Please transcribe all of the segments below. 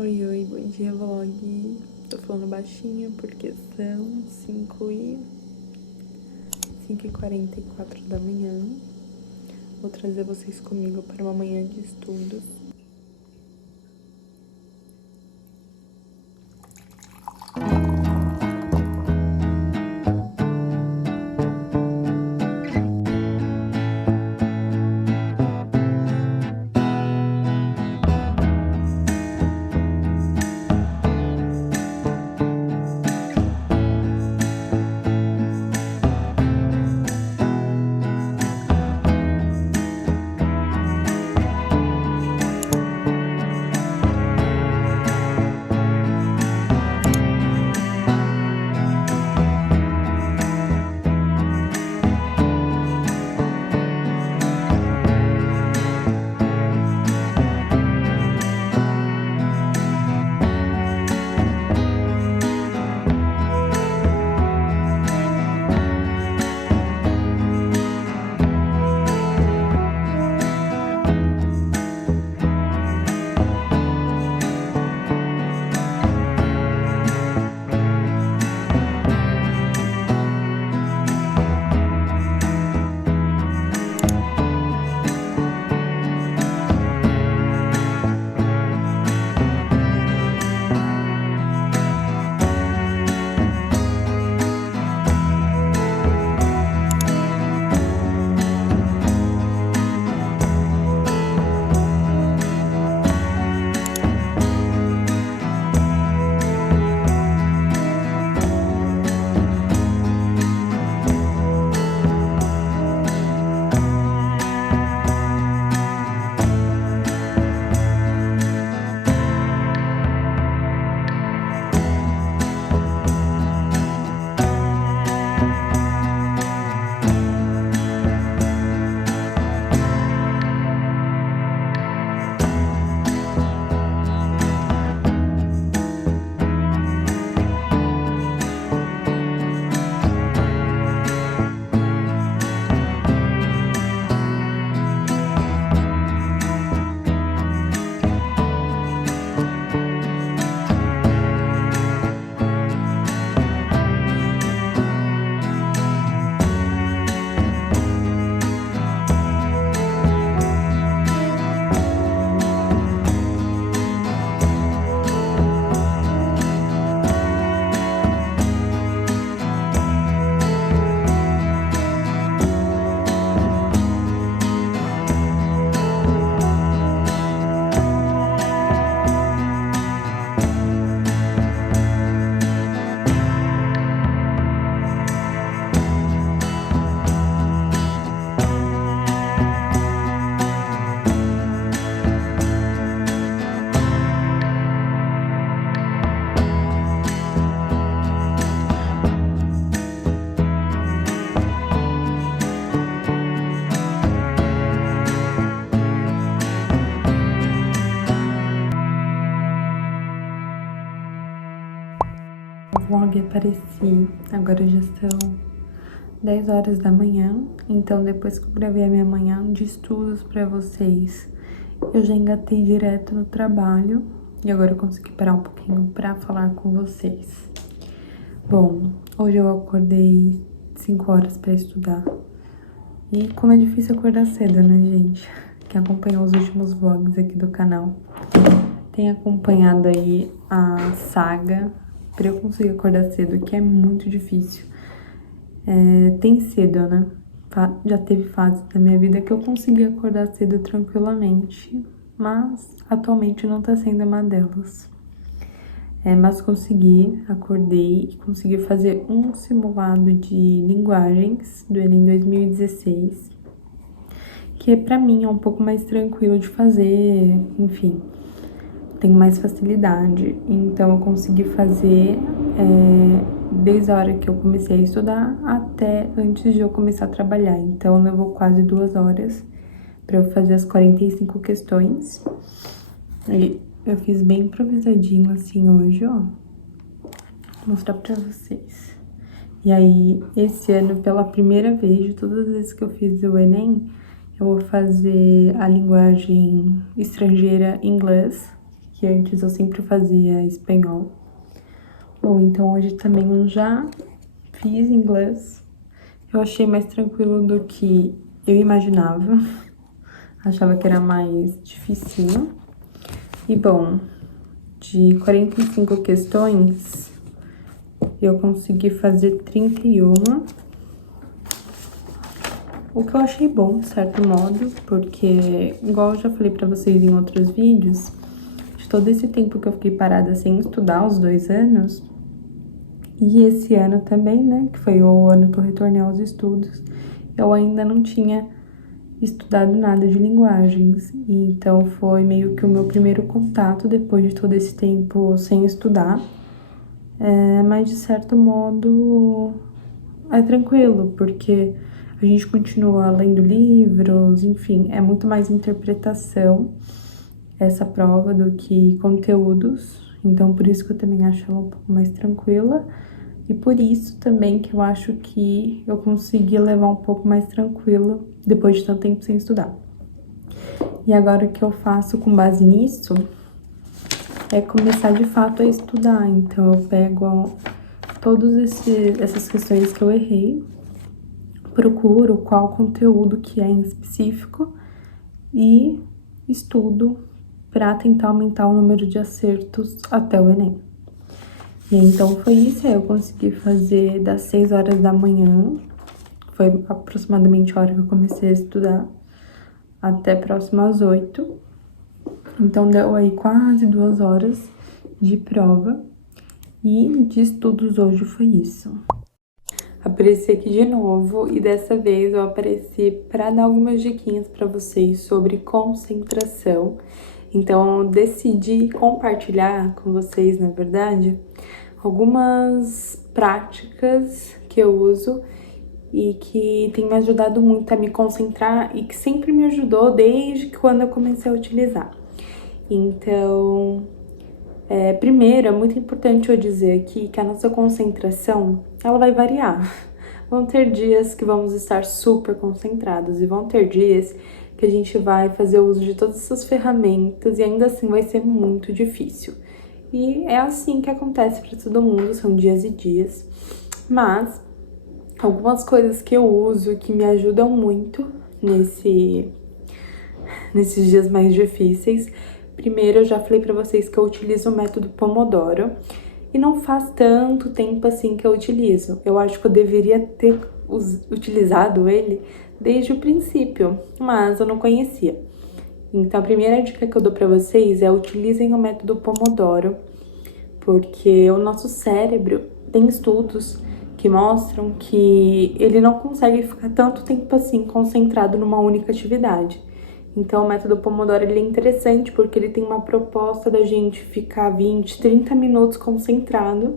Oi, oi, bom dia, vlog. Tô falando baixinho porque são 5h44 da manhã. Vou trazer vocês comigo para uma manhã de estudos. Vlog, apareci. Agora já são 10 horas da manhã. Então, depois que eu gravei a minha manhã de estudos pra vocês, eu já engatei direto no trabalho. E agora eu consegui parar um pouquinho pra falar com vocês. Bom, hoje eu acordei 5 horas pra estudar. E como é difícil acordar cedo, né, gente? Quem acompanhou os últimos vlogs aqui do canal tem acompanhado aí a saga pra eu conseguir acordar cedo, que é muito difícil. Tem cedo, né? Já teve fases da minha vida que eu consegui acordar cedo tranquilamente, mas atualmente não tá sendo uma delas. Mas consegui, acordei e consegui fazer um simulado de linguagens do Enem 2016, que pra mim é um pouco mais tranquilo de fazer, enfim, tenho mais facilidade. Então eu consegui fazer desde a hora que eu comecei a estudar até antes de eu começar a trabalhar. Então levou quase 2 horas para eu fazer as 45 questões. E eu fiz bem improvisadinho assim hoje, ó. Vou mostrar pra vocês. E aí, esse ano, pela primeira vez, de todas as vezes que eu fiz o Enem, eu vou fazer a linguagem estrangeira inglês, que antes eu sempre fazia espanhol. Bom, então hoje também eu já fiz inglês. Eu achei mais tranquilo do que eu imaginava. Achava que era mais dificinho. E bom, de 45 questões, eu consegui fazer 31. O que eu achei bom, de certo modo, porque, igual eu já falei pra vocês em outros vídeos, de todo esse tempo que eu fiquei parada sem estudar, os 2 anos, e esse ano também, né, que foi o ano que eu retornei aos estudos, eu ainda não tinha estudado nada de linguagens. Então foi meio que o meu primeiro contato depois de todo esse tempo sem estudar. Mas de certo modo é tranquilo, porque a gente continua lendo livros, enfim, é muito mais interpretação essa prova do que conteúdos. Então por isso que eu também acho ela um pouco mais tranquila. E por isso também que eu acho que eu consegui levar um pouco mais tranquilo depois de tanto tempo sem estudar. E agora o que eu faço com base nisso é começar de fato a estudar. Então eu pego todas essas questões que eu errei, procuro qual conteúdo que é em específico e estudo para tentar aumentar o número de acertos até o Enem. E então foi isso, aí eu consegui fazer das 6 horas da manhã, foi aproximadamente a hora que eu comecei a estudar, até próximo às 8. Então deu aí quase 2 horas de prova. E de estudos hoje foi isso. Apareci aqui de novo e dessa vez eu apareci para dar algumas diquinhas para vocês sobre concentração. Então eu decidi compartilhar com vocês, na verdade, algumas práticas que eu uso e que tem me ajudado muito a me concentrar e que sempre me ajudou desde quando eu comecei a utilizar. Então, primeiro, é muito importante eu dizer aqui que a nossa concentração, ela vai variar. Vão ter dias que vamos estar super concentrados e vão ter dias que a gente vai fazer uso de todas essas ferramentas e ainda assim vai ser muito difícil. E é assim que acontece para todo mundo, são dias e dias. Mas algumas coisas que eu uso que me ajudam muito nesses dias mais difíceis. Primeiro, eu já falei para vocês que eu utilizo o método Pomodoro e não faz tanto tempo assim que eu utilizo. Eu acho que eu deveria ter utilizado ele desde o princípio, mas eu não conhecia. Então, a primeira dica que eu dou para vocês é utilizem o método Pomodoro, porque o nosso cérebro tem estudos que mostram que ele não consegue ficar tanto tempo assim concentrado numa única atividade. Então, o método Pomodoro ele é interessante porque ele tem uma proposta da gente ficar 20, 30 minutos concentrado,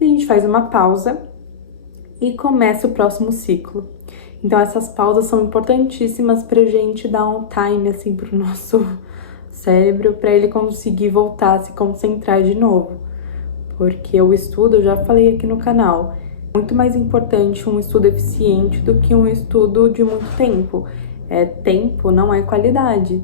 e a gente faz uma pausa e começa o próximo ciclo. Então, essas pausas são importantíssimas pra gente dar um time, assim, pro nosso cérebro, pra ele conseguir voltar a se concentrar de novo. Porque o estudo, eu já falei aqui no canal, é muito mais importante um estudo eficiente do que um estudo de muito tempo. Tempo não é qualidade.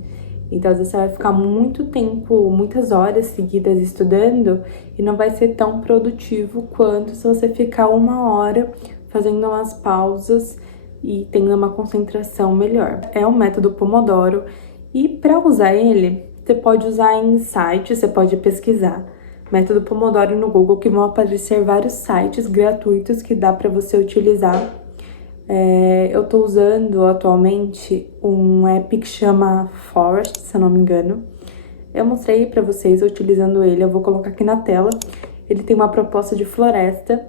Então, às vezes você vai ficar muito tempo, muitas horas seguidas estudando e não vai ser tão produtivo quanto se você ficar 1 hora fazendo umas pausas e tendo uma concentração melhor. É o método Pomodoro e para usar ele, você pode usar em sites, você pode pesquisar. método Pomodoro no Google, que vão aparecer vários sites gratuitos que dá para você utilizar. Eu tô usando atualmente um app que chama Forest, se eu não me engano. Eu mostrei para vocês utilizando ele, eu vou colocar aqui na tela. Ele tem uma proposta de floresta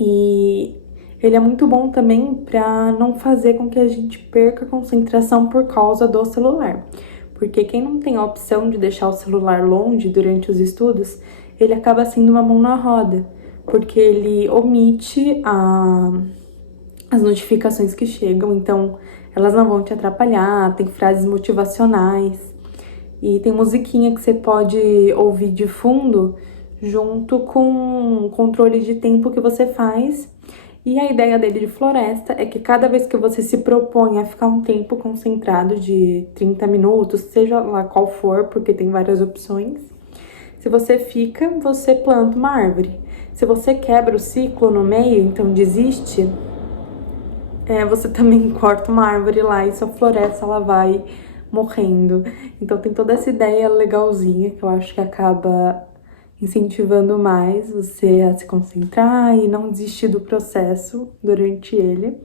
e ele é muito bom também para não fazer com que a gente perca a concentração por causa do celular. Porque quem não tem a opção de deixar o celular longe durante os estudos, ele acaba sendo uma mão na roda, porque ele omite as notificações que chegam, então elas não vão te atrapalhar, tem frases motivacionais e tem musiquinha que você pode ouvir de fundo junto com o controle de tempo que você faz. E a ideia dele de floresta é que cada vez que você se propõe a ficar um tempo concentrado de 30 minutos, seja lá qual for, porque tem várias opções, se você fica, você planta uma árvore. Se você quebra o ciclo no meio, então desiste, você também corta uma árvore lá e sua floresta ela vai morrendo. Então tem toda essa ideia legalzinha que eu acho que acaba incentivando mais você a se concentrar e não desistir do processo durante ele.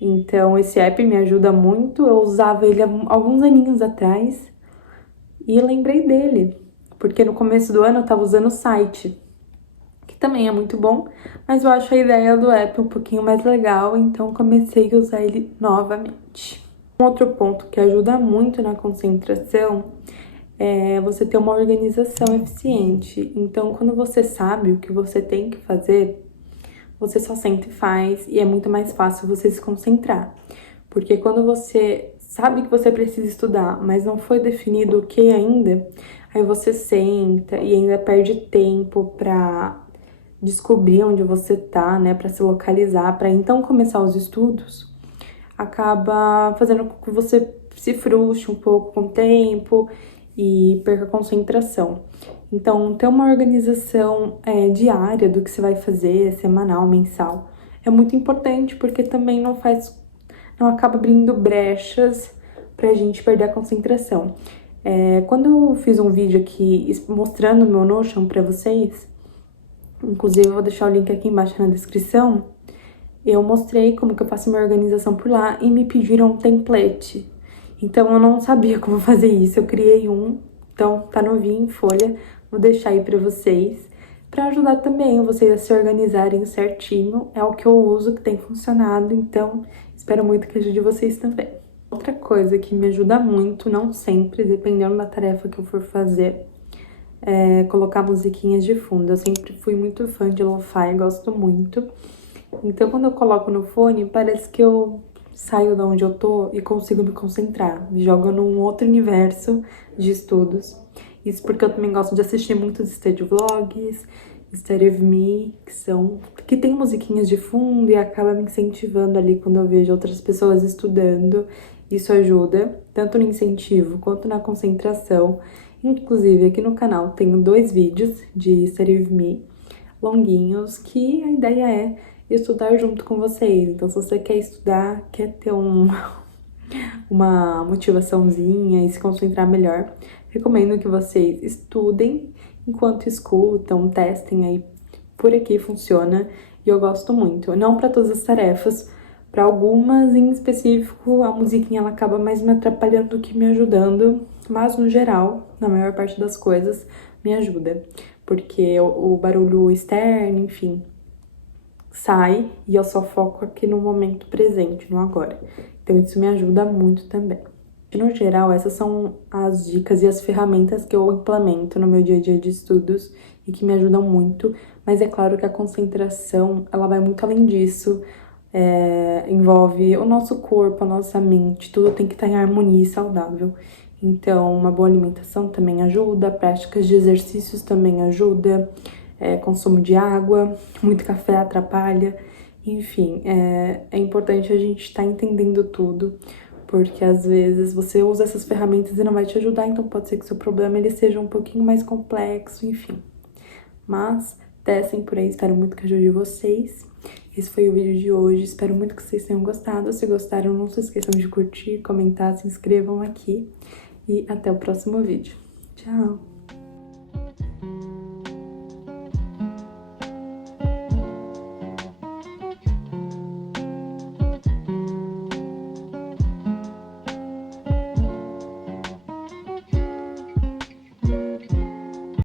Então esse app me ajuda muito, eu usava ele há alguns aninhos atrás e lembrei dele, porque no começo do ano eu tava usando o site, que também é muito bom, mas eu acho a ideia do app um pouquinho mais legal, então comecei a usar ele novamente. Um outro ponto que ajuda muito na concentração é você ter uma organização eficiente. Então, quando você sabe o que você tem que fazer, você só senta e faz, e é muito mais fácil você se concentrar. Porque quando você sabe que você precisa estudar, mas não foi definido o que ainda, aí você senta e ainda perde tempo pra descobrir onde você tá, né, para se localizar, para então começar os estudos, acaba fazendo com que você se frustre um pouco com o tempo e perca a concentração. Então, ter uma organização diária do que você vai fazer, semanal, mensal, é muito importante, porque também não acaba abrindo brechas pra gente perder a concentração. Quando eu fiz um vídeo aqui mostrando o meu Notion pra vocês, inclusive eu vou deixar o link aqui embaixo na descrição, eu mostrei como que eu faço minha organização por lá e me pediram um template. Então eu não sabia como fazer isso, eu criei um, então tá novinho em folha, vou deixar aí pra vocês, pra ajudar também vocês a se organizarem certinho, é o que eu uso, que tem funcionado, então espero muito que ajude vocês também. Outra coisa que me ajuda muito, não sempre, dependendo da tarefa que eu for fazer, colocar musiquinhas de fundo. Eu sempre fui muito fã de lo-fi, gosto muito. Então, quando eu coloco no fone, parece que eu saio da onde eu tô e consigo me concentrar. Me jogo num outro universo de estudos. Isso porque eu também gosto de assistir muitos study vlogs, Study with Me, que tem musiquinhas de fundo e acaba me incentivando ali quando eu vejo outras pessoas estudando. Isso ajuda, tanto no incentivo quanto na concentração. Inclusive, aqui no canal tenho 2 vídeos de Study with Me, longuinhos, que a ideia é estudar junto com vocês. Então, se você quer estudar, quer ter uma motivaçãozinha e se concentrar melhor, recomendo que vocês estudem enquanto escutam, testem aí. Por aqui funciona e eu gosto muito. Não para todas as tarefas, para algumas em específico, a musiquinha ela acaba mais me atrapalhando do que me ajudando, mas no geral, na maior parte das coisas, me ajuda. Porque o barulho externo, enfim, sai e eu só foco aqui no momento presente, no agora. Então isso me ajuda muito também. No geral, essas são as dicas e as ferramentas que eu implemento no meu dia a dia de estudos e que me ajudam muito, mas é claro que a concentração, ela vai muito além disso, envolve o nosso corpo, a nossa mente, tudo tem que estar em harmonia e saudável. Então, uma boa alimentação também ajuda, práticas de exercícios também ajuda, consumo de água, muito café atrapalha, enfim, é importante a gente estar entendendo tudo, porque às vezes você usa essas ferramentas e não vai te ajudar, então pode ser que o seu problema ele seja um pouquinho mais complexo, enfim. Mas testem por aí, espero muito que ajude vocês. Esse foi o vídeo de hoje, espero muito que vocês tenham gostado. Se gostaram, não se esqueçam de curtir, comentar, se inscrevam aqui e até o próximo vídeo. Tchau!